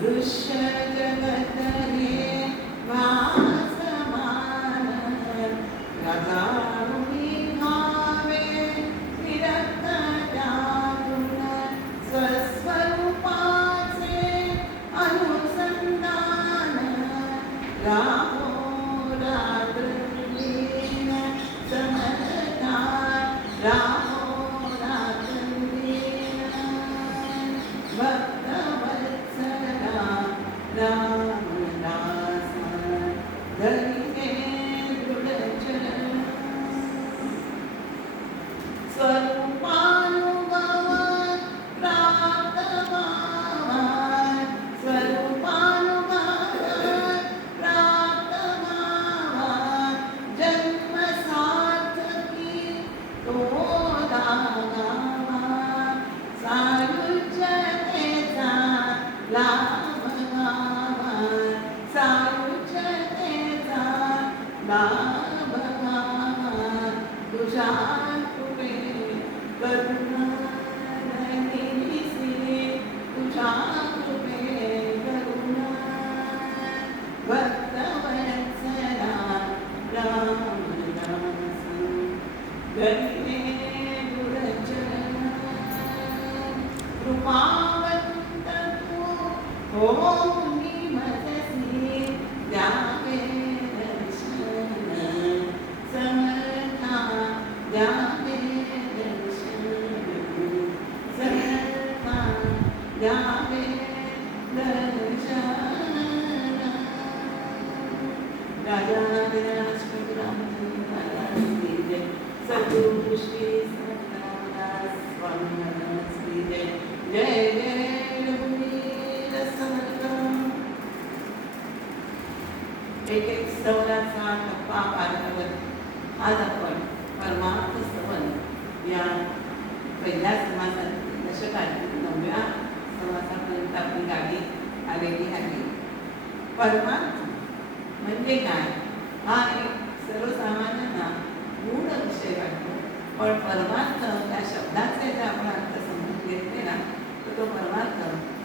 दृश्य जगत हे वासमान रगारुणी भावे विरक्त त्यातून स्वस्वरूपाचे अनुसंधान राहो रात्र लीन समता राहो रात्र लीन भक्तवत्सला रामदास धरिणे दृढचरण स्वरूपानुभव प्राप्त व्हावा स्वरूपानुभव प्राप्त व्हावा जन्म सार्थकी तो लागावा सायुज्यतेचा लाभ घ्यावा सायुज्यतेचा लाभ घ्यावा तुझ्या कृपे करुणा धरिसी तुझ्या कृपे करुणा भक्तवत्सला रामदास धरिणे दृढचरण कृपावंत तू हो निमतसी द्यावे दर्शन समर्था द्यावे दर्शन समर्था द्यावे दर्शन राजाधिराज रामचंद्र सद्गुरु श्री सत्यादास स्वामी महाराज की जय जय जय रघुवीर समर्थ एक एक स्तवनाचा टप्पा पार करत आज आपण परमार्थ स्तवन या पहिल्या समासात दशकातील 9व्या समासापर्यंत आपली गाडी आलेली आहे. परमार्थ म्हणजे काय हा एक सर्वसामान्यांना मूळ विषय वाटतो, पण परमार्थ त्या शब्दाचे जे आपण अर्थ समजून घेतले ना तर तो परमार्थ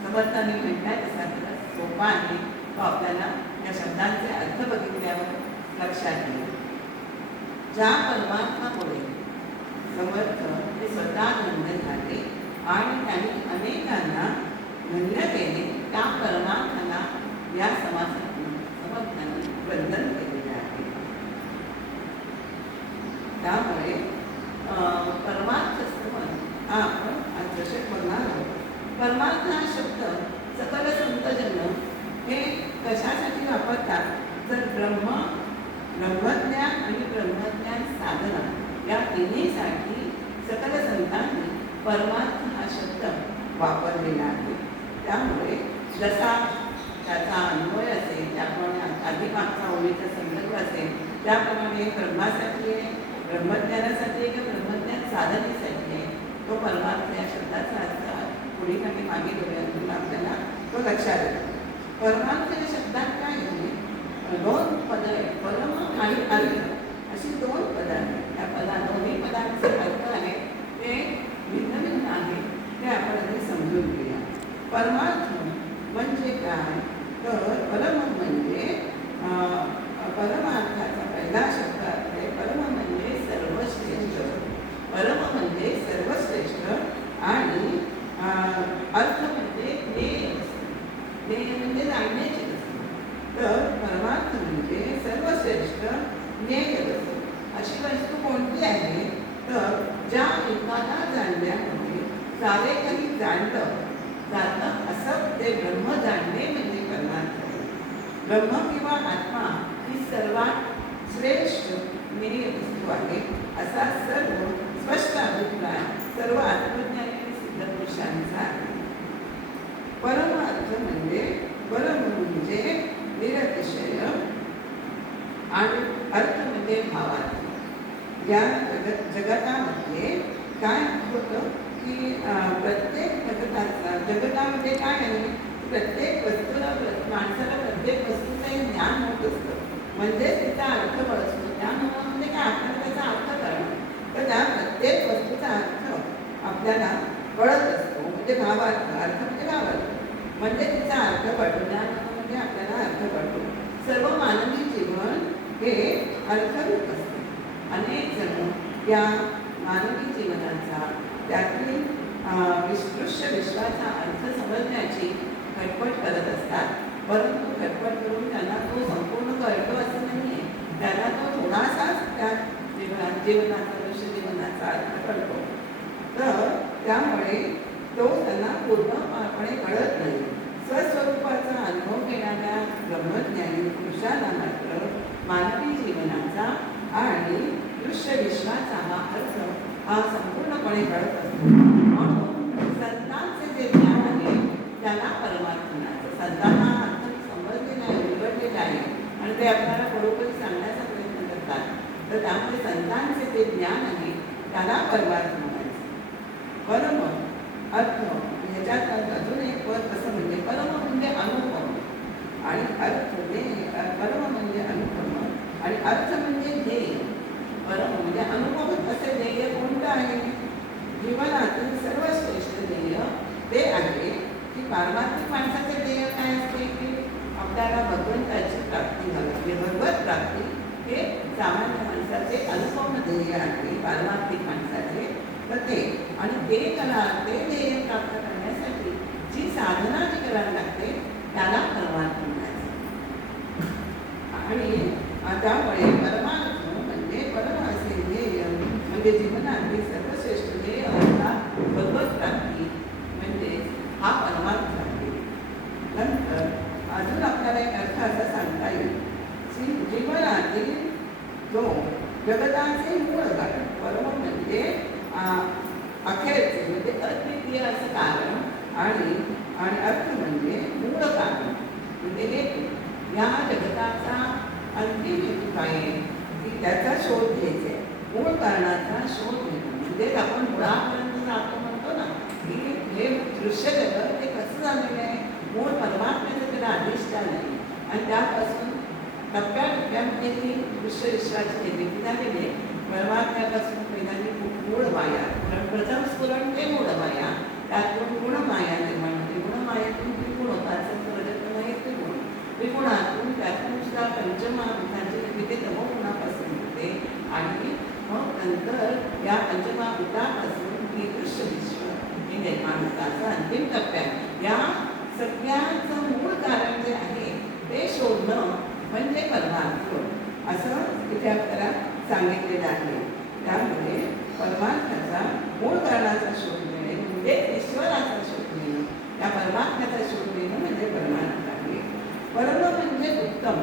समर्थाने म्हटलाय तसा खरंच सोपा आहे. तो आपल्याला या शब्दांचे अर्थ बघितल्यावर लक्षात येईल. ज्या परमार्थामुळे समर्थ हे स्वतः धन्य झाले आणि त्यांनी अनेकांना धन्य केले त्या परमार्थाला या समासातून समर्थाने वंदन केलेले आहे. त्यामुळे परमार्थ स्तवन हा आपण आज दशक बघणार आहोत. परमार्थ हा शब्द सकल संतजन हे कशासाठी वापरतात तर ब्रह्मज्ञान आणि ब्रह्मज्ञान साधना या तिन्हीसाठी सकल संतांनी परमार्थ हा शब्द वापरलेला आहे. त्यामुळे जसा त्याचा अन्वय असेल त्याप्रमाणे आधीमागचा ओळीचा संदर्भ असेल त्याप्रमाणे ब्रह्मासाठी आहे, ब्रह्मज्ञानासाठी आहे किंवा ब्रह्मज्ञान साधनेसाठी आहे. तो परमार्थ या शब्दाचा अर्थ पुढे काही मागे गेल्यानंतर आपल्याला तो लक्षात येतो. परमार्थ या शब्दात काय आहे 2 पद आहेत, परम आणि अर्थ अशी 2 पदं आहेत. त्या दोन्ही पदांचे अर्थ आहेत ते भिन्न भिन्न आहेत. ते आपण आधी समजून घेऊया. परमार्थ म्हणजे काय तर परम म्हणजे परमार्थाचा पहिला शब्द आहे परम म्हणजे सर्वश्रेष्ठ. परम म्हणजे सर्वश्रेष्ठ आणि अर्थ म्हणजे ज्ञेय म्हणजे जाणण्याची वस्तू. तर परमार्थ म्हणजे सर्वश्रेष्ठ ज्ञेय वस्तू. अशी वस्तू कोणती आहे तर ज्या एखादा जाणण्यामध्ये सारे काही जाणलं जातं असं ते ब्रह्म जाणणे म्हणजे परमार्थ आहे. ब्रह्म किंवा आत्मा ही सर्वात श्रेष्ठ ज्ञेय वस्तू आहे असा सर्व स्पष्ट अभिप्राय सर्व आत्मज्ञानी आणि सिद्धपुरुषांचा आहे. परमार्थ म्हणजे परम म्हणजे निरतिशय आणि अर्थ म्हणजे भावार्थ. या जगतामध्ये काय होतं की प्रत्येक जगतामध्ये काय आहे प्रत्येक वस्तूला माणसाला प्रत्येक वस्तूचं ज्ञान होत असतं म्हणजे तिचा अर्थ असतो. त्यामुळे म्हणजे काय आपल्याला त्याचा अर्थ कळणं तर त्या प्रत्येक वस्तूचा अर्थ आपल्याला कळत असतो म्हणजे भावार्थ. अर्थ म्हणजे भावार्थ. म्हणजे तिचा अर्थ पडतो. ज्ञानार्थ म्हणजे आपल्याला अर्थ पडतो. सर्व मानवी जीवन हे अर्थरूप असते. अनेक जण या मानवी जीवनाचा त्यातील दृश्य विश्वाचा अर्थ समजण्याची खटपट करत असतात. परंतु खटपट करून त्यांना तो संपूर्ण कळतो असं नाही आहे. त्यांना तो थोडासाच त्या जीवनाचा दृश्य जीवनाचा अर्थ कळतो. तर त्यामुळे तो त्यांना पूर्णपणे कळत नाही. स्वस्वरूपाचा अनुभव घेणाऱ्या ब्रह्मज्ञानी पुरुषाला मात्र मानवी जीवनाचा आणि दृश्य विश्वाचा हा अर्थ हा संपूर्णपणे कळत असतो. म्हणून संतांचे जे ज्ञान आहे त्याला परमार्थ म्हणायचं. संतांना अर्थ समजलेला आहे, उलगडलेला आहे आणि ते आपल्याला बरोबरी सांगण्याचा प्रयत्न करतात. तर त्यामुळे संतांचे जे ज्ञान आहे त्याला परमार्थ म्हणायचं. परम अर्थ ह्याच्यात अजून एक पद कसं म्हणजे परम म्हणजे अनुपम आणि अर्थ परम म्हणजे अनुपम आणि अर्थ म्हणजे ध्येय. परम म्हणजे अनुपम असे ध्येय कोणतं आहे? जीवनातील सर्वश्रेष्ठ ध्येय ते आहे की पारमार्थिक माणसाचे ध्येय काय असते की आपल्याला भगवंताची प्राप्ती झाली. म्हणजे भगवत प्राप्ती हे सामान्य माणसाचे अनुपम ध्येय आहे, पारमार्थिक माणसाचे. तर ते आणि ते ध्येय प्राप्त करण्यासाठी जी साधना जी करायला लागते त्याला परमार्थ म्हणायचं. आणि त्यामुळे परमार्थ म्हणजे परम असे ध्येय म्हणजे जीवनातील सर्वश्रेष्ठ ध्येय अर्थात भगवत प्राप्ती म्हणजे हा परमार्थ आहे. नंतर अजून आपल्याला एक अर्थ असा सांगता येईल की जीवनातील जो जगताचे मूळ कारण परम म्हणजे अखेरचे म्हणजे अद्वितीय असं कारण आणि अर्थ म्हणजे मूळ कारण म्हणजे हेतू. या जगताचा अंतिम हेतू काय आहे की त्याचा शोध घ्यायचा आहे. मूळ कारणाचा शोध घेणं म्हणजे आपण मुळापर्यंत जातो म्हणतो ना की हे दृश्य जगत ते कसं झालेलं आहे. मूळ परमात्म्याचं त्याला अधिष्ठान आहे आणि त्यापासून टप्प्याटप्प्यामध्ये ही दृश्य विश्वाची निर्मिती झालेली आहे. परमात्म्यापासून पहिल्यांदा मूळ माया, प्रथम स्फुरण ते मूळ माया, त्यातून गुणमाया निर्माण होते. गुणमायातून त्रिगुण होतात, संप्रजत्व हे त्रिगुण. त्रिगुणातून त्यातून सुद्धा पंचमहाभूतांची निर्मिती तमोगुणापासून होते आणि मग नंतर या पंचमहाभूतापासून ही दृश्य विश्व हे निर्माण होतं. असं अंतिम टप्प्यात या सगळ्यांचं मूळ कारण जे आहे ते शोधणं म्हणजे परमार्थ असं तिथे आपल्याला सांगितलेलं आहे. त्यामुळे परमार्थाचा मूळ कारणाचा शोध घेणे म्हणजे ईश्वराचा शोध घेणं, त्या परमात्म्याचा शोध घेणं म्हणजे परमार्थ आहे. परम म्हणजे उत्तम,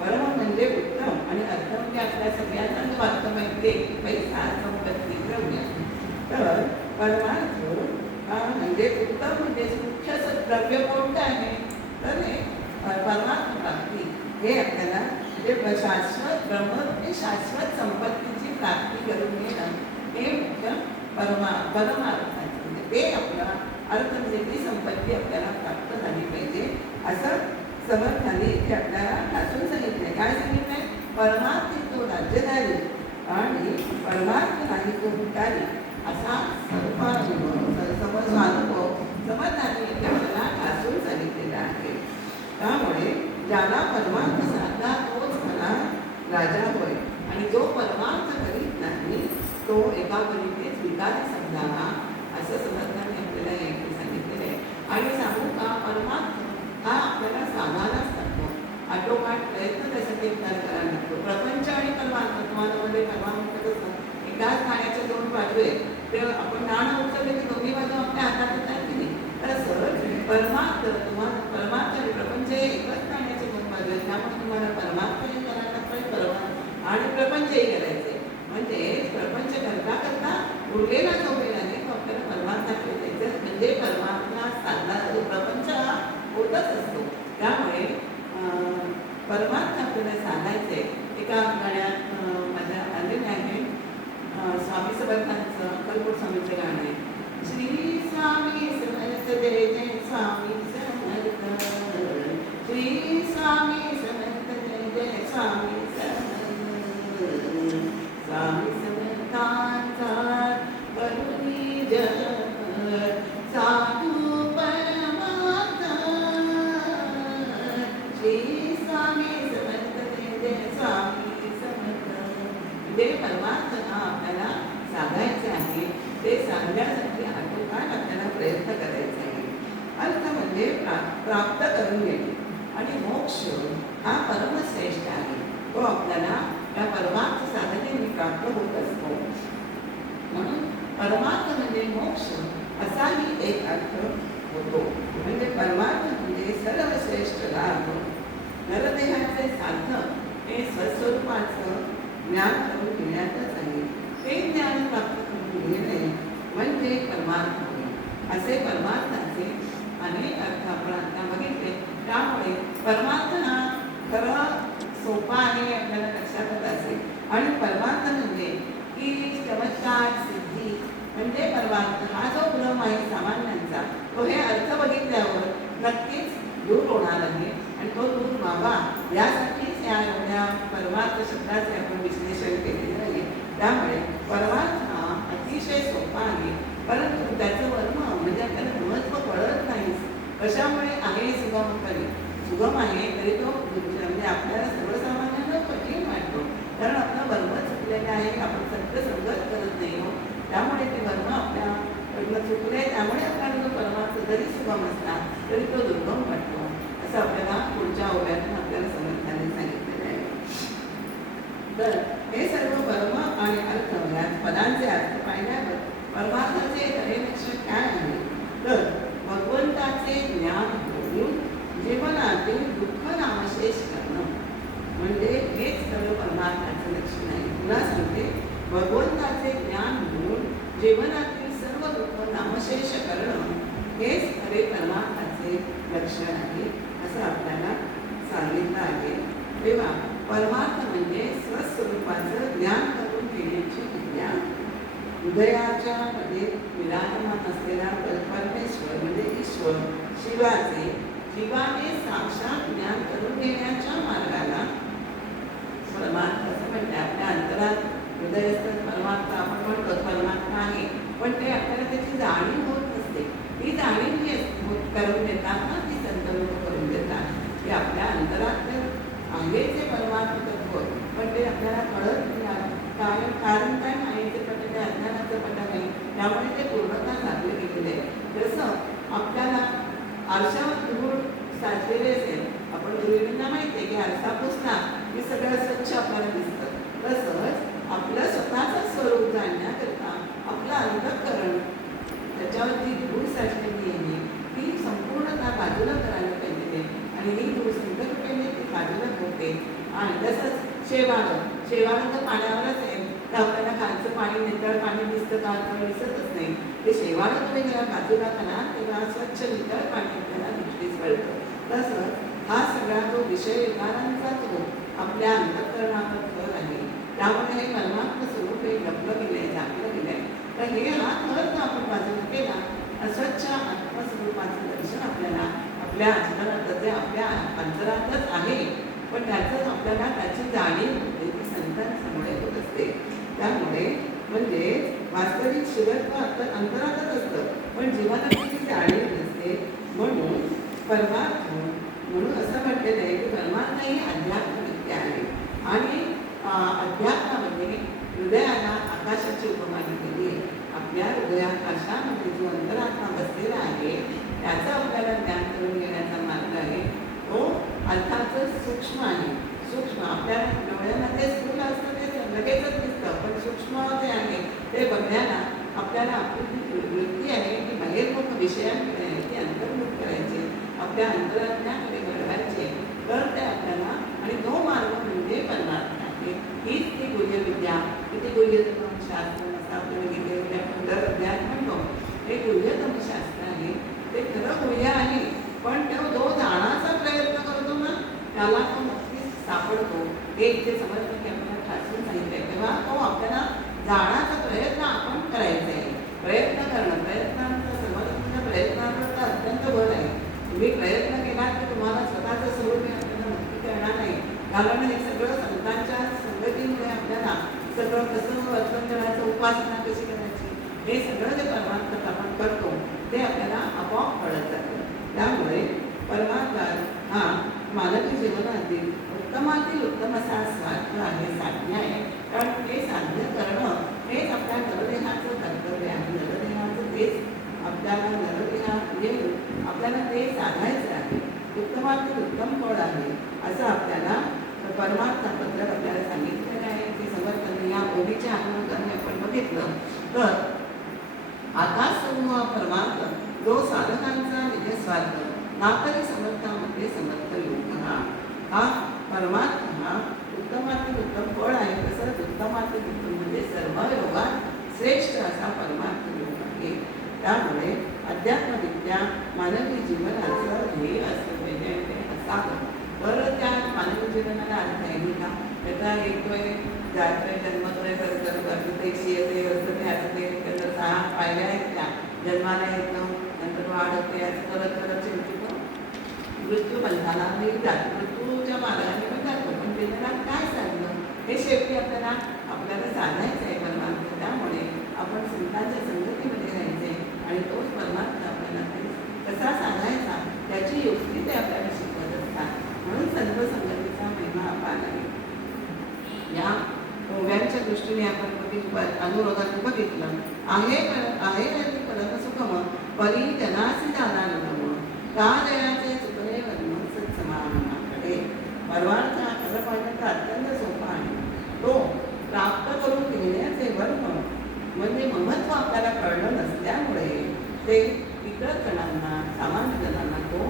परम म्हणजे उत्तम आणि अर्थ म्हणजे आपल्या सगळ्यांना वाटतं माहिती आहे की पैसा, संपत्ती, द्रव्य. तर परमार्थ म्हणजे उत्तम म्हणजे मुख्य द्रव्य कोणतं आहे तर परमार्थ प्राप्ती हे आपल्याला म्हणजे शाश्वत ब्रह्म शाश्वत संपत्तीची प्राप्ती करून घेणं हे मुख्य परमार्थाचं म्हणजे ते आपला अर्थ म्हणजे ती संपत्ती आपल्याला प्राप्त झाली पाहिजे असं समर्थाने इथे आपल्याला ठासून सांगितलंय. काय सांगितलंय? परमार्थ तो राज्यधारी आणि परमार्थ नाही तो भिकारी असा समजानुभव समर्थाने इथे आपल्याला ठासून सांगितलेला आहे. त्यामुळे ज्याला परमार्थ साधला तोच मला राजा होय आणि जो परमार्थ करीत नाही तो एका परीनेच विकारी समजावा असं समर्थाने आपल्याला याची सांगितलेलं आहे. आणि सांगू का परमार्थ हा आपल्याला साधायलाच लागतो. आटोकाट प्रयत्न त्यासाठी करायला लागतो. प्रपंच आणि परमार्थ तुम्हाला मध्ये परमार्थ कसं एकाच नाण्याच्या दोन बाजू आहेत. ते आपण नाणं उचलले की दोन्ही बाजू आपल्या हातात येतात की नाही. तसं परमार्थ तुम्हाला परमार्थ आणि प्रपंच हे एकच नाण्याचे दोन बाजू आहेत. त्यामुळे तुम्हाला परमार्थही करायला पाहिजे परमार्थ आणि प्रपंचही करायचे. म्हणजे प्रपंच करता करता उरलेला जो वेळ आहे तो आपल्याला परमार्थाकडे द्यायचा म्हणजे परमार्थ साधला जो प्रपंच होतच असतो. त्यामुळे परमार्थ आपल्याला साधायचे. एका गाण्यात माझ्या आलेलं आहे स्वामी समर्थांचं अक्कलकोट स्वामीचं गाणं आहे. श्री स्वामी समर्थ जय जय स्वामी समर्थ, श्री स्वामी समर्थ जय जय स्वामी समर्थ, स्वामी समर्थांचा करुणी जय साधू परमार्थ जे परमार्थ आपल्याला साधायचे आहे ते सांगण्यासाठी आटोकाट आपल्याला प्रयत्न करायचे आहे. अर्थ म्हणजे प्राप्त करून घेणे आणि मोक्ष हा परमश्रेष्ठ आहे. तो आपल्याला या परमार्थ साधनेने प्राप्त होत असतो. म्हणून परमार्थ म्हणजे मोक्ष असाही एक अर्थ होतो. म्हणजे परमार्थ म्हणजे सर्वश्रेष्ठ लाभ. नरदेहाचे साधक हे स्वस्वरूपाचं ज्ञान करून घेण्यातच आहे. ते ज्ञान प्राप्त करून घेणे म्हणजे परमार्थ होय. असे परमार्थाचे अनेक अर्थ आपण आता बघितले. त्यामुळे परमार्थ हा खरा सोपा आहे आपल्याला लक्षातच असेल. आणि परमार्थ म्हणजे की चमत्कार सिद्धी म्हणजे परमार्थ हा जो भ्रम आहे सामान्यांचा तो हे अर्थ बघितल्यावर नक्कीच दूर होणार आहे. आणि तो दूर व्हावा यासाठीच या एवढ्या परमार्थ शब्दाचे आपण विश्लेषण केलेलं आहे. त्यामुळे परमार्थ हा अतिशय सोपा आहे, परंतु त्याचं वर्म म्हणजे आपल्याला महत्त्व कळत नाही. कशामुळे आहे सुगम आहे तरी तो म्हणजे आपल्याला सर्वसामान्यांना कठीण वाटतो. कारण आपला वर्म चुकलेला आहे, आपण सत्य संगत करत नाही हो. त्यामुळे ते वर्म आपल्याकडनं चुकले. त्यामुळे आपल्याला जो परमार्थ जरी सुगम असला तरी तो दुर्गम वाटतो. असं आपल्याला पुढच्या ओव्यातून आपल्याला समर्थाने सांगितलेलं आहे. तर हे सर्व वर्म आणि अर्थ या पदांचे अर्थ पाहिल्यावर परमार्थाचे खरे लक्षण काय आहे तर भगवंताचे ज्ञान होऊन जीवनातील दुःख नामशेष करणं म्हणजे हेच सर्व परमार्थाचं लक्षण आहे. तुला सांगते, भगवंताचे ज्ञान होऊन जीवनातील सर्व दुःख नामशेष करणं हेच खरे परमार्थाचे लक्षण आहे असं आपल्याला सांगितलं आहे. तेव्हा परमार्थ म्हणजे स्वस्वरूपाचं ज्ञान करून घेण्याची विद्या. हृदयाच्या मध्ये विराजमान असलेला परमेश्वर म्हणजे ईश्वर शिवाचे जीवाने साक्षात ज्ञान करून घेण्याच्या मार्गाला परमार्थ असं म्हणते. आपल्या अंतरात हृदयस्थ परमार्थ आपण म्हणतो परमात्मा आहे, पण ते आपल्याला त्याची जाणीव होत नसते. ती जाणीव करून देतात ना ती संत लोक करून देतात की आपल्या अंतरात आहे ते परमार्थ तत्व, पण ते आपल्याला कळत नाही. कारण काय माहिती पटले अज्ञानाचं पट नाही. त्यामुळे ते पूर्णतः साधले गेलेले आहे. जसं आपल्याला आरशावर धूळ साचलेले असेल, आपण गृहिणींना माहिती आहे की आरसा पुसला की सगळं स्वच्छ आपल्याला दिसतं. तसंच आपलं स्वतःचं स्वरूप जाणण्याकरता आपलं अंतःकरण त्याच्यावरती धूळ साचलेली आहे ती संपूर्णतः बाजूला करायला पाहिजे. आणि ही धूळ संतकृपेने ती बाजूला होते. आणि तसंच शेवाळं तर पाण्यावरच आहे. तर आपल्याला खालचं पाणी नितळ पाणी दिसतं का तर दिसतच नाही. ते शेवाळं तुम्ही जेव्हा बाजूला करा तेव्हा स्वच्छ नितळ पाणी आपल्याला दृष्टीस पडतं. तसंच हा सगळा जो विषय विकारांचा तो आपल्या अंतःकरणावर थर आहे. त्यामुळे हे परमात्म स्वरूप हे लपलं गेलंय, झाकलं गेलंय. तर हे हा थर जर आपण बाजूला केला स्वच्छ आत्मस्वरूपाचं दर्शन आपल्याला आपल्या अंतरात जे आपल्या अंतरातच आहे, पण त्याचंच आपल्याला त्याची जाणीव होते ती संतांसमुळे होत असते. त्यामुळे म्हणजे वास्तविक शिवत्व अंतरातच असतं, पण जीवनाची ती जाणीव नसते. म्हणून परमार्थ म्हणून असं म्हटलेलं आहे की परमार्थ ही अध्यात्मविद्या आहे. आणि अध्यात्मामध्ये हृदयाला आकाशाची उपमा केली आहे. आपल्या हृदयाकाशामध्ये जो अंतरात्मा बसलेला आहे त्याचं आपल्याला ज्ञान करून घेण्याचा मार्ग आहे तो अर्थातच सूक्ष्म आहे. सूक्ष्म आपल्या डोळ्यामध्ये स्थूल असतं ते लगेचच दिसतं, पण सूक्ष्म जे आहे ते बघण्याला आपल्याला आपली वृत्ती आहे की बहिर्मुख विषयांकडे आहे ती अंतर्मुख करायची, आपल्या अंतरात्म्याकडे घडवायचे. तर ते आपल्याला आणि तो मार्ग म्हणजे परमार्थ आहे. हीच ती गुह्य विद्या. किती गुह्यतम शास्त्र असं आपल्याला गीतेमध्ये आपण दर अध्यायात म्हणतो हे गुह्यतम शास्त्र आहे. ते खरं गुह्य आहे, पण तो जाण्याचा प्रयत्न करतो ना त्याला तो नक्कीच सापडतो. हे इथे समर्थक आपल्याला ठासून सांगितलंय. तेव्हा तो आपल्याला जाण्याचा प्रयत्न आपण करायचा आहे. प्रयत्न करणं प्रयत्नांचा समर्थांच्या प्रयत्नांचा अत्यंत बळ आहे. तुम्ही प्रयत्न केला की तुम्हाला स्वतःचं स्वरूप हे आपल्याला नक्की करणार नाही. कारण हे सगळं संतांच्या संगतीमुळे आपल्याला सगळं कसं वर्तन करायचं, उपासना कशी करायची हे सगळं जे परमार्थ आपण करतो ते आपल्याला आपोआप कळत जातं. त्यामुळे परमार्थ हा मानवी जीवनातील उत्तमातील उत्तम असा स्वार्थ आहे, साधना आहे. कारण ते साध्य करणं हेच आपल्या नरदेहाचं कर्तव्य आहे. नरदेहाचं तेच आपल्याला नरदेहात येऊन आपल्याला ते साधायचं आहे. उत्तमातील उत्तम फळ आहे असं आपल्याला परमार्थ पत्रक आपल्याला सांगितलेलं आहे. ते समर्थन या ओळीच्या आत्मकरणे आपण बघितलं तर आकाश समूह परमार्थ जो साधकांचा निजस्वार्थ नातरी समर्थामध्ये समर्थ योग हा परमार्थ हा उत्तमातील उत्तम फळ आहे. तसंच उत्तमातील उत्तम म्हणजे सर्व योगात श्रेष्ठ असा परमार्थ योग आहे. त्यामुळे अध्यात्मविद्या मानवी जीवनाचं ध्येय असलं पाहिजे ते असावं. तर त्या मानवी जीवनाला अर्थ आहे का? त्याचा येतोय जातोय जन्मतोय करतोय येते असं ते असं ते त्याचं 6 पायऱ्या आहेत त्या जन्माला येतं नंतर वाढ होते असं करत करत चिंतित मृत्यू बंधाला जातो. मृत्यूच्या मार्गाने पण जातो. पण त्याला काय साधलं हे शेवटी आपल्याला साधायचं आहे परमार्थ. त्यामुळे आपण संतांच्या संगतीमध्ये राहायचे आणि तोच परमार्थ आपल्याला कसा साधायचा त्याची युक्ती ते आपल्याला शिकवत असतात. म्हणून संत संगतीचा महिमा अपार आहे. या ओव्यांच्या दृष्टीने आपण अनुरोधात बघितलं आहे परम सुखम परी जनासी दादा नम का जयाचे चुकले वर्ण सत्समानाकडे. परमार्थ हा खरं पाहिजे तर अत्यंत सोपा आहे. तो प्राप्त करून घेण्याचे वर्ग म्हणजे महत्त्व आपल्याला कळलं नसल्यामुळे ते इतर जणांना सामान्य जणांना तो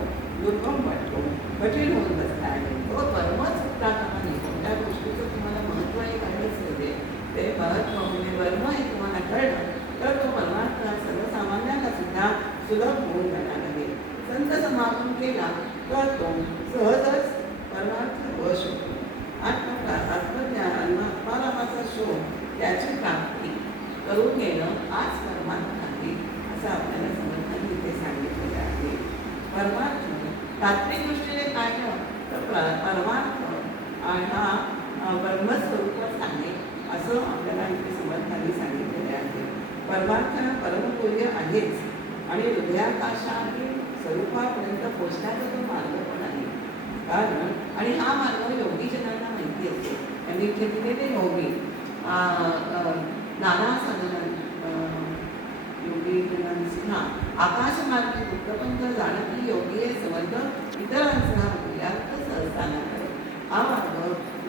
दुर्गम वाटतो, कठीण होऊन बसला आहे. तो कर्मच सुद्धा नाही. कोणत्या गोष्टीचं तुम्हाला महत्त्व हे कळलंच पाहिजे. ते महत्त्व म्हणजे वर्म हे तुम्हाला कळलं तर तो परमार्थ सर्वसामान्यांना सुद्धा सुलभ होऊन जाणार आहे. संत समागम केला तर तो सहजच परमार्थ वश होतो. आत्मज्ञान आत्मारामाचा शोध त्याची प्राप्ती करून घेणं हाच परमार्थ आहे असं आपल्याला समर्थन तिथे सांगितलेलं आहे. परमार्थ तात्विक दृष्टीने पाहिलं तर परमार्थ हा ब्रह्मस्वरूपच आहे असं आपल्याला इथे समर्थांनी सांगितलेले आहे. परमार्थ परमतुल्य आहेच आणि हृदयाकाशातील स्वरूपापर्यंत पोचण्याचा तो मार्ग पण आहे. कारण आणि हा मार्ग योगीजनांना माहिती असतो. त्यांनी इथे दिलेले योगी नाना साधन योगीजनांना आकाशमार्गे वृत्तपंथ जाणती योगी हे समर्थ इतरांचा यार्थ सहसा नाही. हा मार्ग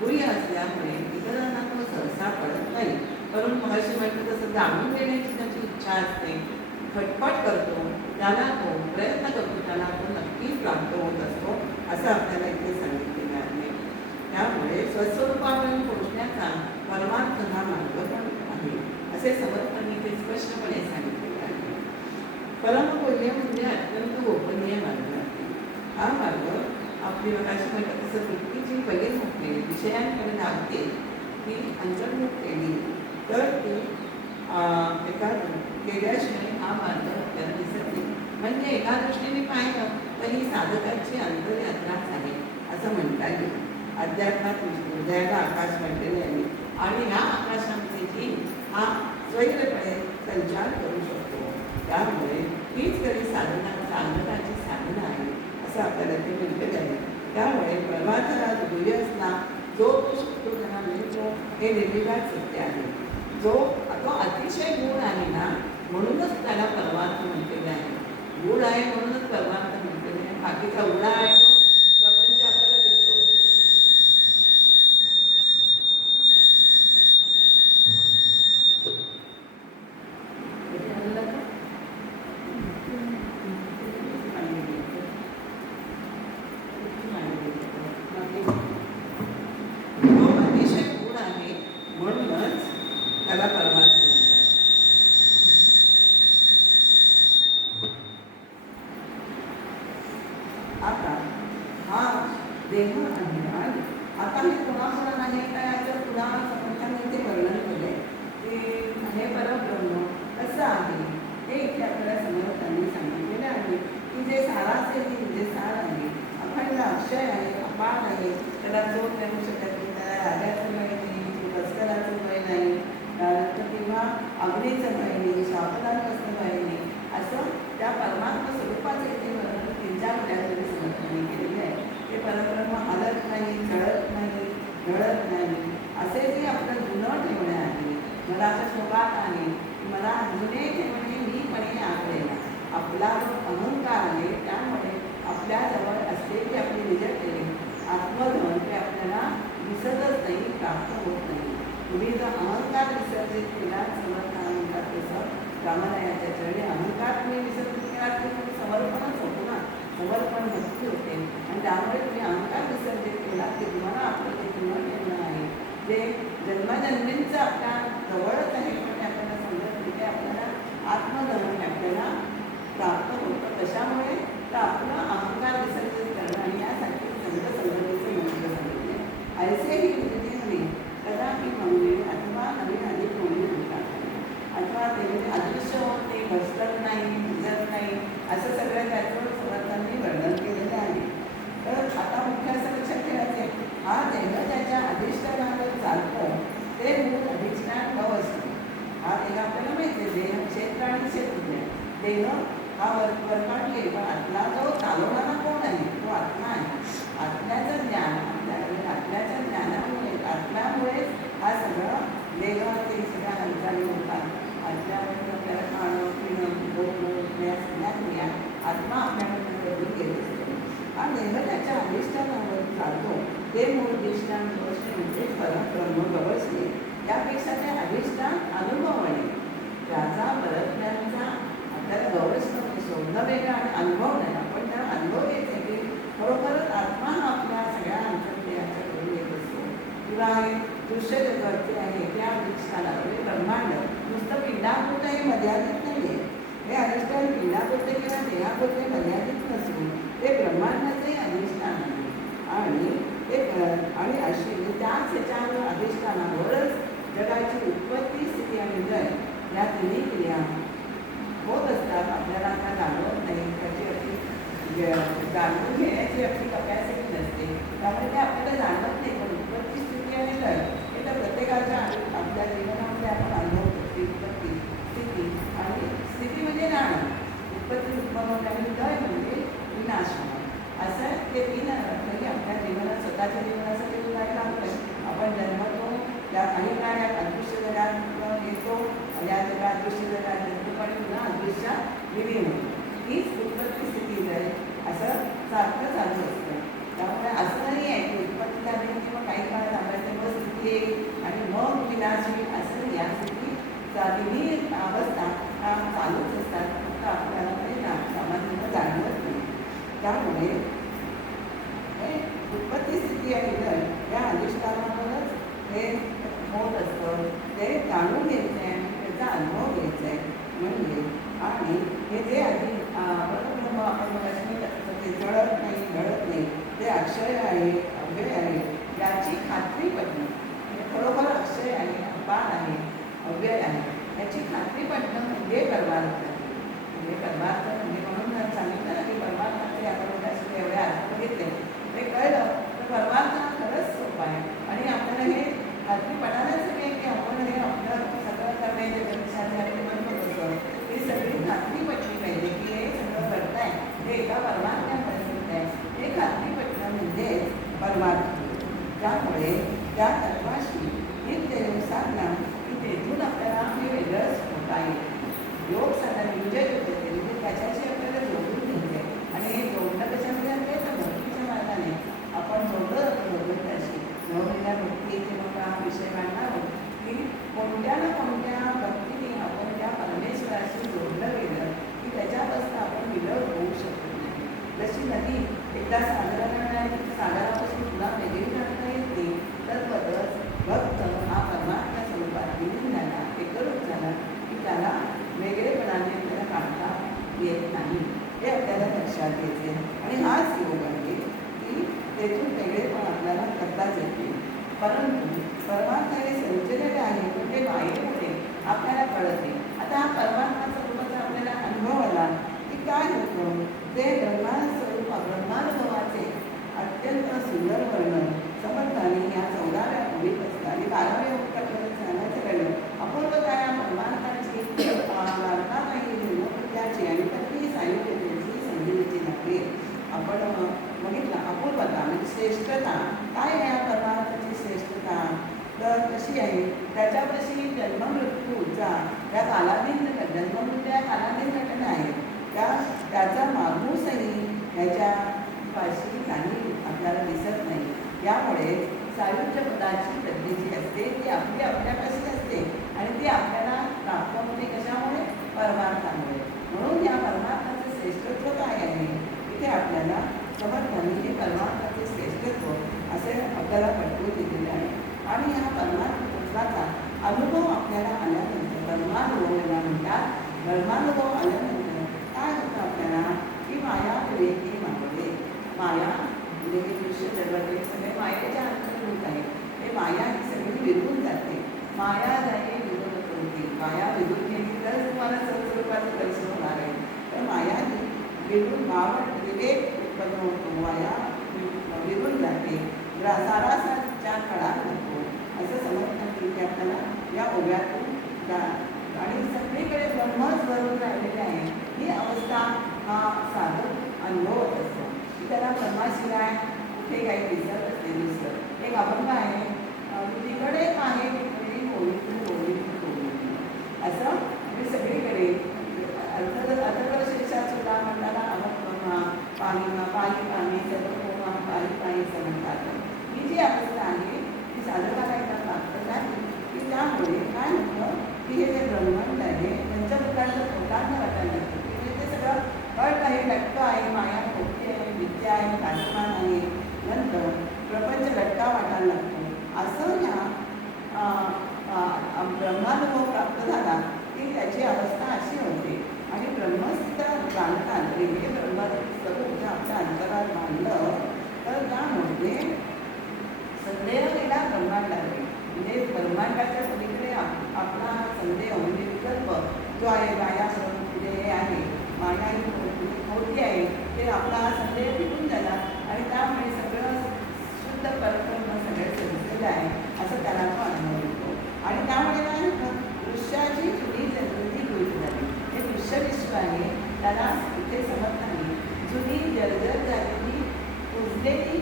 गुह्य असल्यामुळे इतरांना तो सहसा कळत नाही. म्हणून महर्षी म्हटलं तसं जाणून घेण्याची त्याची इच्छा असते, खटपट करतो, त्याला तो प्रयत्न करतो, त्याला तो नक्की प्राप्त होत असतो असं आपल्याला इथे सांगितलेलं आहे. त्यामुळे स्वस्वरूपापर्यंत पोहोचण्याचा परमार्थ हा मार्ग पण आहे असे समर्थांनी ते स्पष्टपणे सांगितलेले आहे. परमपुण्य म्हणजे अत्यंत गोपनीय मार्ग आहे. हा मार्ग आपली प्रकाश म्हटलं तसं वृत्तीची बरीच होते विषयांकडे धावते ती अंतर्मुख केली तर ती एका केल्याशिवाय हा मार्ग आपल्याला दिसत नाही. म्हणजे एका दृष्टीने पाहिलं तर ही साधकाची अंतरयात्राच आहे असं म्हणता येईल. अध्यात्मात हृदयाला आकाश म्हटलेले आहे आणि या आकाशामध्ये जी हा स्वैरपणे संचार करू शकतो. त्यामुळे हीच खरी साधकाची साधना आहे असं आपल्याला ते म्हटलेलं आहे. त्यामुळे परमार्थाला गुह्य असला जो तो शिकतो त्यांना मिळतो हे निर्विवाद सत्य आहे. जो तो अतिशय गूढ आहे ना म्हणूनच त्याला परमार्थ म्हटलेले आहे. गूढ आहे म्हणूनच परमार्थ म्हटलेले आहे. बाकीचा उडा आहे तो प्रपंच आपल्याला दिसतो. त्याला परमार्थ म्हणतात. आता हा देह आहे. आता हे कुणाला नाही काय तर पुन्हा समर्थांनी ते वर्णन केले की हे परब्रह्म कसं आहे हे इथे आपल्याला समर्थांनी सांगितलेलं आहे की जे साराचे म्हणजे सार आहे, अखंड अक्षय आहे, अपार आहे, त्याला जोड देऊ शकत नाही, त्याला राजाचं वय नाही, लष्कराचं वय नाही, किंवा अग्नीचं भय नाही, शापदाचं भय नाही, असं त्या परमात्मा स्वरूपाचे इथे वर्णन 3-4 वेळा समर्थांनी केलेले आहे. ते परब्रह्म हलत नाही, जळत नाही, ढळत नाही, असे जे आपलं जुनं मनाच्या शोभात आहे मला जुने म्हणजे मीपणे आकलेला आपला जो अहंकार आहे त्यामुळे आपल्याजवळ असलेली आपली निजटलेली आत्मधन ते आपल्याला दिसतच नाही, प्राप्त होत नाही. तुम्ही जर अहंकार विसर्जित केला समर्थ म्हणतात तसं रामरायाच्या चरणी अहंकार तुम्ही विसर्जित केला की तुम्ही समर्पणच होतो ना, समर्पण भक्ती होते आणि त्यामुळे तुम्ही अहंकार विसर्जित केला की तुम्हाला आपलं ते पुनर्जन्म आहे जे जन्मजन्मींचं आपल्या जवळच आहे पण ते आपल्याला समजत नाही. ते आपल्याला आत्मधन आपल्याला प्राप्त होतं. कशामुळे तर आपलं अहंकार विसर्जित करणं आणि यासाठी संघसंगतीचे महत्त्व सांगितले. ऐसेही विधिने कदापि मंगळे अथवा नवीन अधिक कोणी म्हणतात अथवा ते म्हणजे अदृश्य होत नाही, बसत नाही, भिजत नाही, असं सगळं त्याचं समर्थांनी वर्णन केलेलं आहे. तर आता मुख्य असं लक्षात ठेवायचं आहे हा देह ज्याच्या अधिष्ठानावर चालतं ते मूळ अधिष्ठान भाव असतो. हा देह आपल्याला माहिती आहे देह क्षेत्र आणि क्षेत्र देह हा वरपाठी आहे पण आतला जो चालवणारा कोण आहे तो आत्मा आहे. आत्म्याचं ज्ञान आपल्याकडे आत्म्याच्या ज्ञानामुळे आत्म्यामुळेच हा सगळं देह ते सगळ्या हालचाली होतात. आत्म्यामुळे आपल्याला खाणं पिणं बोलणं या सगळ्या क्रिया आत्मा आपल्याकडे करून घेत असतो. हा देह त्याच्या अधिष्ठानावर चालतो ते मूळ अधिष्ठान गवसणे म्हणजे परब्रह्म गवसणे. यापेक्षा ते अधिष्ठान अनुभवणे त्याचा परज्ञानचा आपल्याला गवसणं शोधणं वेगळं आणि अनुभव नाही. आपण त्याला अनुभव घ्यायचे की खरोखरच आत्मा हा आपल्या सगळ्या अंतर्क्रियांच्या करून येत असतो. किंवा हे दृश्य जगत आहे त्या अधिष्ठानावर म्हणजे ब्रह्मांड नुसतं पिंडापुरतं हे मर्यादित नाही आहे. हे अधिष्ठान पिंडापुरते किंवा देहापुरते मर्यादित नसून ते ब्रह्मांडाचे अधिष्ठान आहे आणि ते आणि अशी त्याच ह्याच्यावर अधिष्ठानावरच जगाची उत्पत्ती स्थिती आणि लय या तिन्ही क्रिया होत असतात. आपल्याला त्या जाणवत नाही, त्याची आपली जाणून घेण्याची आपली कपॅसिटी नसते त्यामुळे ते आपल्याला जाणवत नाही. पण उत्पत्ती स्थिती आणि लय हे तर प्रत्येकाच्या आपल्या जीवनामध्ये आपण अनुभवतो. उत्पत्ती स्थिती आणि स्थिती म्हणजे राहणं, उत्पत्ती उत्पन्न आणि लय म्हणजे विनाश होणं. असं ते तीन म्हणजे आपल्या जीवनात स्वतःच्या जीवनासाठी उदाहरण लागतं. आपण जन्मतो त्या काही काळात अदृश्य जगात येतो या जगात दृश्य जगात येतो पण पुन्हा अदृश्यात विलीन होतो. हीच उत्पत्ती स्थिती आहे असं सारखं चालू असतं. त्यामुळे असं नाही आहे की उत्पत्ती झाली किंवा काही काळ थांबायचं मग स्थिती येईल आणि मग विनाश होईल असं या स्थिती तिन्ही अवस्था हा चालूच असतात. फक्त आपल्याला ते सामान्य जाणवत नाही. त्यामुळे उत्पत्ती स्थिती आणि लय या अधिष्ठानावरच हे होत असतं. ते जाणून घ्यायचं आहे आणि त्याचा अनुभव घ्यायचा आहे म्हणजे आणि हे जे आधी परब्रह्म आपण ते जळत नाही घडत नाही ते अक्षय आहे अव्यय आहे याची खात्री पडणं म्हणजे खरोखर अक्षय आहे अपार आहे अव्यय आहे याची खात्री पडणं म्हणजे परमार्थ. म्हणजे परमार्थ म्हणजे म्हणून सांगितलं ना की परमार्थाचे आपण त्याचे एवढे अर्थ बघितले ते कळलं तर परमार्थ हा खरंच सोपा आहे. आणि आपल्याला हे खात्री पडायलाच नाही की आपण हे आपलं सगळं करण्याच्या गरजेसाठी आपण म्हणतो तसं ही सगळी खात्री पटली पाहिजे की हे सगळं करताय हे एका परमार्थापर्यंत आहे. हे खात्री पटणं म्हणजे परमार्थ. त्यामुळे त्या तत्वाशी नित्य योग साधना की तेथून आपल्याला हे वेगळंच होता येईल. योग साधना म्हणजे त्याच्याशी आपल्याला जोडून घ्यायचे आणि हे जोडणं कशामध्ये आहे तर भक्तीच्या मार्गाने आपण जोडलं जातो भगवंताशी. नवलेल्या भक्तीचे मग हा विषय मांडणार आहोत की कोणत्या ना कोणत्या भक्तीने आपण त्या परमेश्वराशी जोडलं गेलं की त्याच्यापासून आपण विलग होऊ शकत नाही. जशी नदी एकदा सागरापासून पुन्हा वेगळी काढता येते तद्वतच भक्त हा परमात्मा स्वरूपात विलीन झाला एकरूप झाला की त्याला वेगळेपणाने आपल्याला काढता येत नाही. हे आपल्याला लक्षात घ्यायचे आणि हाच योग आहे की तेथून वेगळेपण आपल्याला करताच येते. परंतु परमात्मा हे संचलेले आहे पण ते मायेमुळे आपल्याला कळते. आता हा परमात्माचा रूपाचा आपल्याला अनुभव आला की काय होतं ते ब्रह्मास्वरूप ब्रह्मानुभवाचे अत्यंत सुंदर वर्णन समर्थाने या 14व्या ओळीत असतात आणि 12व्या ओळीत सांगायचं कळलं अपूर्वता या परमार्थाची वार्ता नाही त्याची आणि प्रति सायुज्याची संधीची लागते. आपण बघितलं अपूर्वता म्हणजे श्रेष्ठता काय आहे या परमार्थाची श्रेष्ठता तर कशी आहे त्याच्यापाशी जन्ममृत्यूचा त्या कालाधीन जन्ममृत्यू या कालाधीन घटना आहेत त्याचा मागूसही ह्याच्या पाशी काही आपल्याला दिसत नाही. यामुळे सायुज्य पदाची वृद्धी जी असते ती आपली आपल्यापाशी असते आणि ती आपल्याला प्राप्त होते कशामुळे? परमार्थामुळे. म्हणून या परमार्थाचे श्रेष्ठत्व काय आहे इथे आपल्याला समर्थांनी हे परमार्थाचे श्रेष्ठत्व असे आपल्याला पटवून दिलेले आहे. आणि ह्या परमार्थत्वाचा अनुभव आपल्याला आल्यानंतर धर्मानुभव याला म्हणतात. धर्मानुभव आल्यानंतर काय होतं आपल्याला की माया विवेकी मावळे. माया म्हणजे हे दृश्य जगत हे सगळे मायेच्या अंतर्भूत आहे. हे माया ही सगळी विरून जाते. माया जाणे विरोध होती. माया विरून गेली तर तुम्हाला स्वस्वरूपाचं दर्शन होणार आहे. तर माया ही विरून भाव विवेक उत्पन्न होतो. माया विरून जाते. सारासार विचार कळा नको असं समजतात की आपल्याला या ओव्यातून आणि सगळीकडे ब्रह्मच भरून राहिलेले आहे ही अवस्था हा साधक अनुभवत असतो. त्याला ब्रह्माशिवाय कुठे काही दिसत असते. दुसरं एक अभंग आहे तिकडे आहे तिकडे होळी असं म्हणजे सगळीकडे अर्थातच शीर्षात सुद्धा म्हणताना अभंग पाणी पाणी सर्व पाणी असं म्हणतात. ही जी अवस्था आहे ती साधकाला एकदा प्राप्त झाली की त्यामुळे काय होतं की हे जे ब्रह्मांड आहे पंचभूतांचं पोटांना वाटायला लागतं की म्हणजे ते सगळं कळत आहे लटकं आहे. माया खोटी आहे विद्या आहे भाषमान आहे नंतर प्रपंच लटका वाटायला लागतो. असं ह्या ब्रह्मानुभव प्राप्त झाला की त्याची अवस्था अशी होते. आणि ब्रह्मस्थित जाणतात हे ब्रह्मस्वरूप जर आपल्या अंतरात मानलं तर त्यामध्ये संदेह गेला ब्रह्मांडाकडे. म्हणजे ब्रह्मांडाच्या पलीकडे आपला संदेह म्हणजे विकल्प जो आहे माया जे हे आहे माया ही खोटी आहे ते आपला हा संदेह टिकून झाला आणि त्यामुळे सगळं शुद्ध परब्रह्म सगळं संस्थेलं आहे असं त्याला तो अनुभव येतो. आणि त्यामुळे काय होतं दृश्याची जुनी जनरुती गृहीत झाली. हे दृश्य विश्व आहे त्याला इथे समजताना जुनी जर्जर झालेली पुजलेली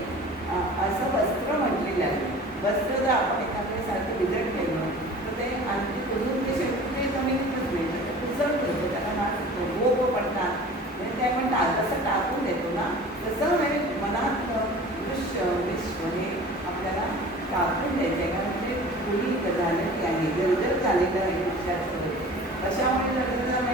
असं वस्त्र म्हटलेलं आहे. वस्त्र जर आपण एखाद्यासारखं विजट केलं तर ते आणखी पुजून ते शेवटी जमिनीतच मिळतं. ते पुजवून देतो त्याला नाच होतो गोप पडतात म्हणजे ते आपण जसं टाकून देतो ना तसं हे मनात दृश्य विश्व हे आपल्याला टाकून द्यायचं आहे. कारण ते पुरी झालेली आहे जर्जर झालेलं आहे दृश्याचं. कशामुळे जर्जर झालं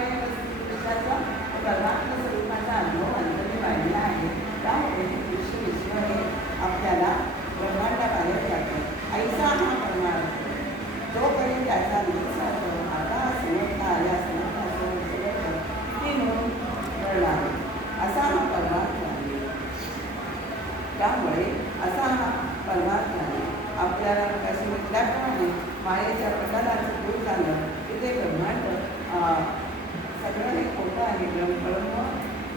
दृश्याचा परमात्म स्वरूपाचा अनुभव अंतर्गत वाढलेला आहे. त्यामुळे दृश्य विश्व हे आपल्याला ब्रह्मांडाबाहेर जातं. ऐसा हा परमार्थ जोपर्यंत त्याचा दिवसात आता समजता आल्या समजता किती म्हणून कळणार असा हा परमार्थ आहे. त्यामुळे असा हा परमार्थ आहे. आपल्याला कशी म्हटल्याप्रमाणे मायेच्या पटलाचं दूर झालं की ते ब्रह्मांड सगळं हे खोटं आहे. ब्रह्म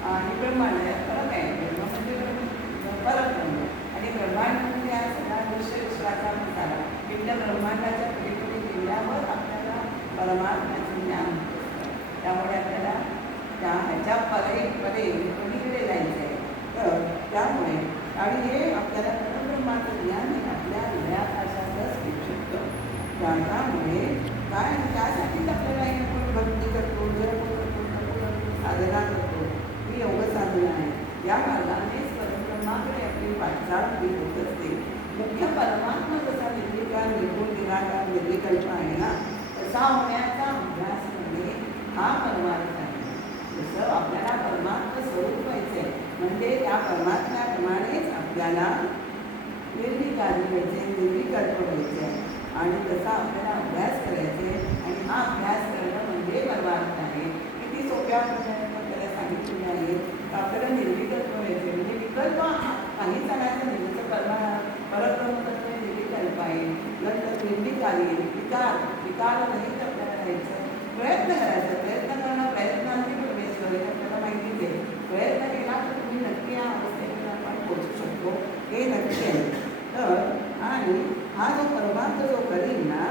आणि ब्रह्मांड यात फरक आहे. ब्रह्म म्हणजे परब्रह्म आणि ब्रह्मांड म्हणजे हा सगळा दृश्य विश्वाचा झाला. इथल्या ब्रह्मांडाच्या पलीकडे गेल्यावर आपल्याला परमात्म्याचं ज्ञान होत असतं. त्यामुळे आपल्याला त्या ह्याच्या पलीकडे जायचं आहे. तर त्यामुळे आणि हे आपल्याला परब्रह्माचं ज्ञान हे आपल्या हृदयाकाशातच घेऊ शकतं. त्यामुळे काय त्यासाठीच आपल्याला आपण भक्ती करतो साधना करतो ही योग साधना आहे. या मार्गानेच परब्रह्माकडे आपली वाटचाल होत असते. मुख्य परमात्मा जसा निर्विकार निर्गुण निराकार निर्विकल्प आहे ना तसा होण्याचा अभ्यास करणे हा परमार्थ आहे. जसं आपल्याला परमात्मा स्वरूप व्हायचं आहे म्हणजे त्या परमात्म्याप्रमाणेच आपल्याला निर्विकार व्हायचे निर्विकल्प व्हायचे आहे आणि तसा आपल्याला अभ्यास करायचे. आणि हा अभ्यास करणं म्हणजे परमार्थ आहे. किती सोप्या पद्धतीने आपल्याला सांगितलेलं आहे. आपल्याला निर्विकल्प व्हायचे म्हणजे विकल्प काही चालायचं नाही. जसं परब्रह्मतत्व हे निर्विकल्प आहे. नंतर निर्विकारी विकार नाहीच आपल्याला राहायचं. प्रयत्न करायचा प्रयत्न करणं प्रयत्नांची परमेश्वर हे आपल्याला माहितीच आहे. प्रयत्न केला तर तुम्ही नक्की या अवस्थेकडे आपण पोचू शकतो हे नक्की आहे. तर आणि हा जो परमार्थ जो करीन ना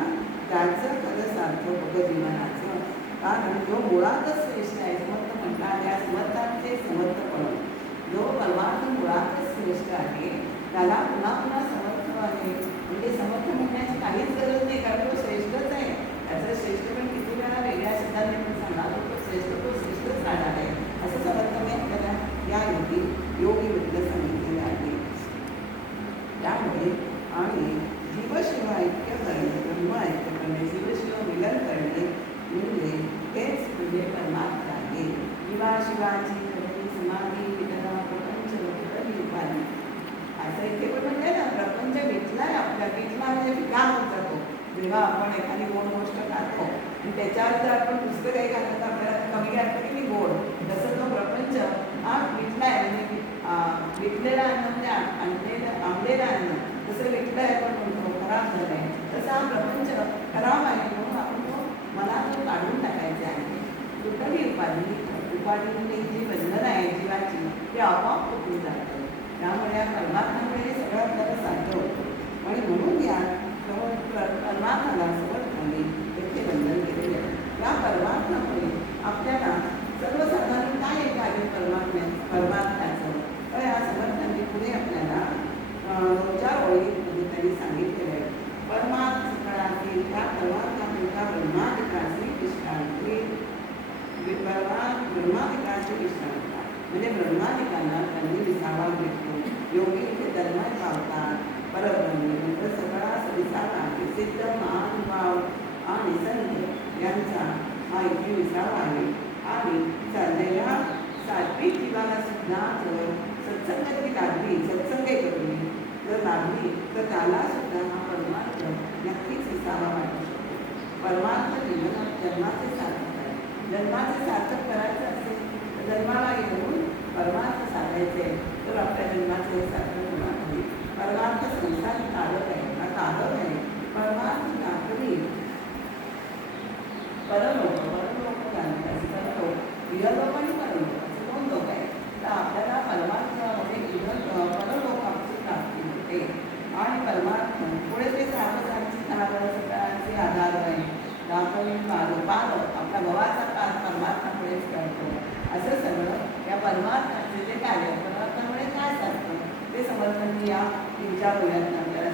त्याचं खरं सार्थक होतं जीवनाचं. कारण जो मुळातच श्रेष्ठ आहे समर्थ म्हणतात या समर्थांचे समर्थपण जो परमार्थ मुळातच श्रेष्ठ आहे त्याला पुन्हा पुन्हा समर्थ आहे. म्हणजे समर्थ म्हणण्याची काहीच गरज नाही, कारण तो श्रेष्ठच आहे. त्याचं श्रेष्ठ पण किती वेळा वेगळ्या शब्दांनी पण सांगणार, तो श्रेष्ठच राहणार आहे असं समर्थने आपल्याला या योगीबद्दल सांगितलेलं आहे. त्यामुळे आणि जीवशिव ऐक्य करणे, ब्रह्म ऐक्य करणे, जीवशिव मिलन करणे म्हणजे हेच म्हणजे परमार्थ आहे. जीवाशिवाची समाधी वितरण प्रपंच उपाधी असं इथे पण म्हणजे ना, प्रपंच विटलाय आपल्या, विटला म्हणजे विकार होत जातो. जेव्हा आपण एखादी गोड गोष्ट खातो आणि त्याच्यावर जर आपण दुसरं काही घालतो तर आपल्याला कमी वाटतं की गोड, तसं तो प्रपंच हा विटलाय म्हणजे विटलेला अन्न म्हणजे आंबलेला अन्न जसं विटलंय आपण म्हणतो खराब झालंय, तसं हा प्रपंच खराब आहे म्हणून आपण तो मनातून काढून टाकायचे आहे. कुठली उपाधी म्हणजे जी बंधनं आहे जीवाची ती आपोआप तुटून जातं. त्यामुळे या परमार्थामुळे सगळं आपल्याला साध्य होतं आणि म्हणून या परमार्थाला समर्थाने त्याचे बंधन केलेले आहे. या परमार्थामुळे आपल्याला सर्वसाधारण काय एक आहे परमार्थाचं तर या समर्थांनी पुढे आपल्याला 4 ओळीमध्ये त्यांनी सांगितलेलं आहे. परमार्थ सकळातील त्या परमार्थापुरता ब्रह्माधिकाची विश्रांती, ब्रह्माधिकाची विश्रांती म्हणजे ब्रह्माधिकांना त्यांनी विसावा भेटतो. योगी इथे धर्म पावतात. परब्रह्म सगळाच विसावा आहे. सिद्ध महानुभाव आणि संत यांचा हा इथे विसावा आहे. आणि चाललेल्या सात्विक जीवाला सुद्धा जर सत्संगती लागली, सत्संग करून जर लागली तर त्याला सुद्धा हा परमार्थ नक्कीच विसावा वाटू शकतो. परमार्थ जीवनात जन्माचे सार्थक आहे. जन्माचे सार्थक करायचं असेल तर जन्माला येऊन परमार्थ साधायचे तर आपल्या जन्माचे सार्थक होणार नाही. परमार्थ संसार काढत आहे, हा काढत आहे. परमार्थ काढली परलोक जाणतात. परलोक इहलोक आणि परलोक असे 2 लोक आहेत. तर आपल्याला परमार्थामध्ये परलोकाची प्राप्ती होते आणि परमार्थ पुढे ते सार्वसांची सगळ्यांचे आधार आहे. आपण पार आपला भवाचा पार परमार्थामुळेच करतो. असं सगळं या परमार्थाचे जे कार्य परमार्थामुळे काय साधतं ते समर्थांनी या 3-4 ओळ्यांना आपल्याला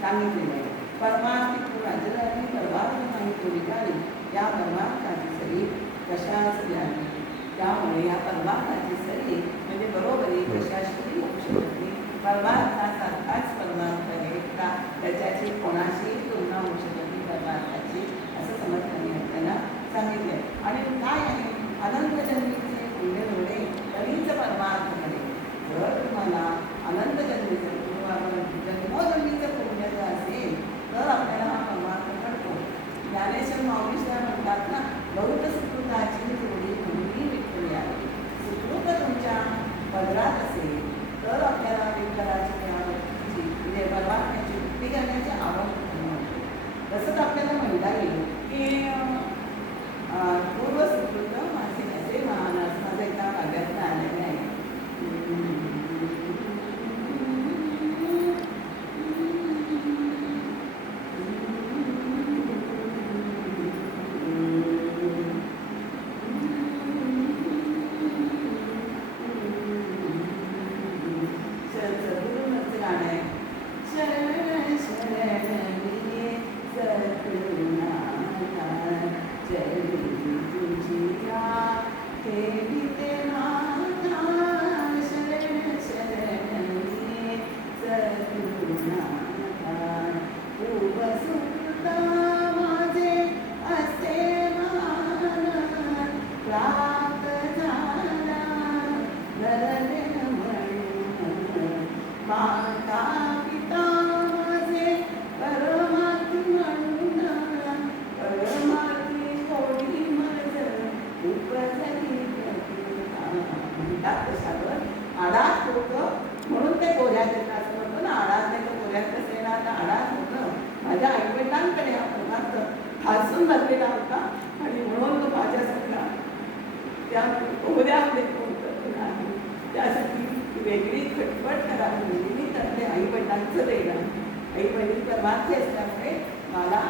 सांगितलेलं आहे. परमार्थिक राज्यधानी परमार्थ सांगितलं विचारी या परमार्थाची सरी कशाच द्यावी. त्यामुळे या परमार्थाची सरी म्हणजे बरोबरी कशाशी होऊ शकत नाही. परमार्थासारखाच परमार्थ आहे का त्याच्याची कोणाशी तुलना होऊ शकत नाही परमार्थाची असं समर्थांनी आपल्याला सांगितलं. आणि काय आहे अनंत जन्मीचे पुण्य जोडे तरीच परमार्थ मिळेल. जर तुम्हाला अनंत जन्मीचं जन्मोजन्मीचं पुण्य जर असेल तर आपल्याला हा परमार्थ घडतो. ज्ञानेश्वर माऊलीश्वर म्हणतात ना, बहुत सुकृताची जोडी म्हणून विठ्ठल यावी. सुकृत तुमच्या पदरात असेल तर आपल्याला विठ्ठलाची म्हणजे परमात्म्याची भक्ती करण्याची आवड होते. तसंच आपल्याला म्हणता येईल की पूर्व सुकृत माझे असे महान माझं एका काव्यातनं आलेले आहे. आडाच होतं म्हणून ते कोऱ्यात येतं असं म्हणतो ना, आडाच नाही तर कोऱ्यात कसं येणार तर आडाच होतं. माझ्या आईवडिलांकडे हा पदार्थ खासून भरलेला होता आणि म्हणून तो माझ्यासारखा त्या कोऱ्यामध्ये पोहोचत नाही. त्यासाठी वेगळी खटपट करावी म्हणजे तर ते आईवडिलांचं देणं. आईवडील परमार्थी असल्यामुळे मला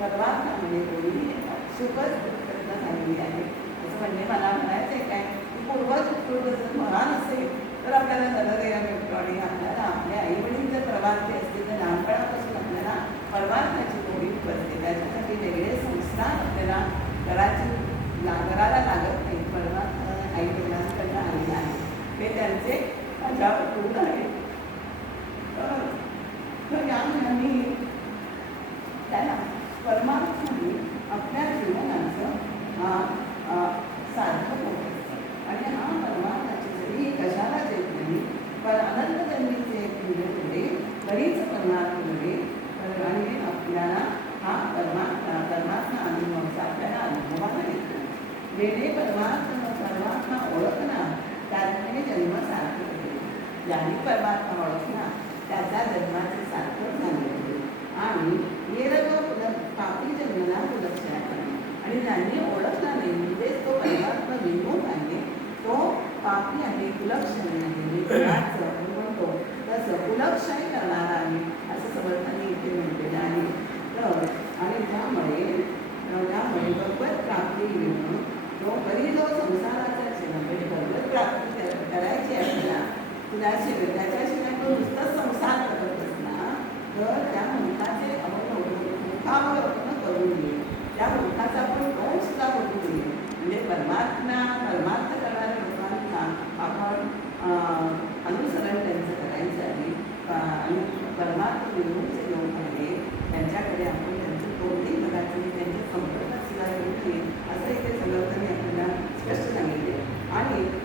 परमार्थामध्ये कोणी सुखच प्रयत्न झालेली आहे असं म्हणजे मला म्हणायचं आहे काय की पूर्वज जर महान असेल तर आपल्याला नरदया मिळतो आणि आपल्याला आपल्या आईवडील जर प्रभाती असतील तर करायला लागत नाही. परमात्मा आई वडिलांकडनं आलेलं आहे, हे त्यांचे माझ्यावर पूर्ण आहे. तर यामुळे त्याला परमार्थाने आपल्या जीवनाचं सार्थक होत असतं. आणि हा परमार्थाची जरी कशाला येत नाही, पण अनंत जन्मीचे पुढे बरीच परमार्थ मिळे आणि आपल्याला हा परमात्मा अनुभवाचा आपल्याला अनुभवाला येतो. जेणे परमात्मा ओळखला त्याने जन्म सार्थक होते. ज्याने परमात्मा ओळखला त्याचा जन्माचे सार्थक झाले होते. आणि पापी जन्मला लक्षात आले. आणि ज्यांनी ओळखला नाही म्हणजे तो परमात्मा विमोह आहे, तो पापी आहे, कुलक्षण आहे. म्हणतो तसं कुलक्षय करणारा आहे असं समर्थाने इथे म्हटलेलं आहे. तर आणि त्यामुळे भगवत प्राप्ती मिळणं तो कधी जो संसाराचा म्हणजे भगवत प्राप्ती करायची आपल्याला त्याच्याशिवाय तो नुसतं संसार करत असला तर त्या मुखाचे मुखावलोकन करू नये. त्या मुखाचा आपण दोष सुद्धा बघू नये. म्हणजे परमार्थ करणाऱ्या लोकांना आपण